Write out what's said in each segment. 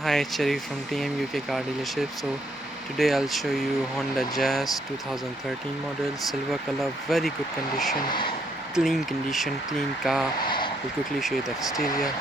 Hi, Cherry from TM UK car dealership. So today I'll show you Honda Jazz 2013 model, silver color, very good condition, clean car. We'll quickly show you the exterior.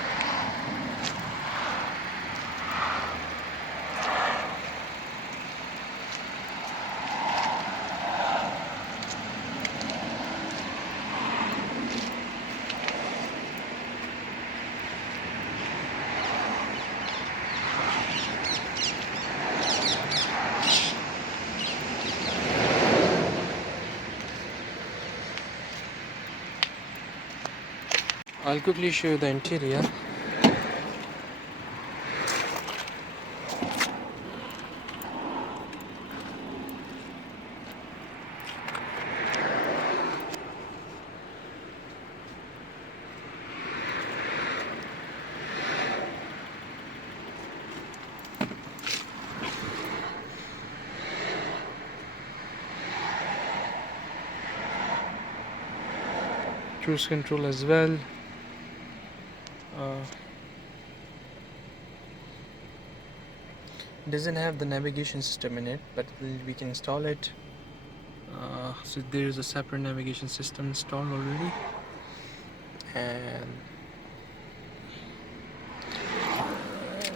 I'll quickly show you the interior. Cruise control as well. Doesn't have the navigation system in it, but we can install it. So there's a separate navigation system installed already, and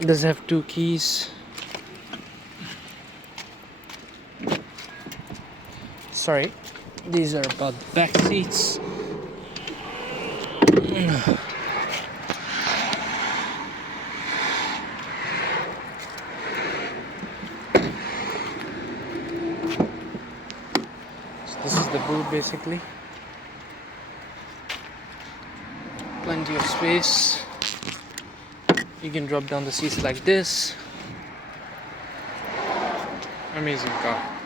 it does have two keys. Sorry, these are about back seats. This is the boot basically. Plenty of space. You can drop down the seats like this. Amazing car.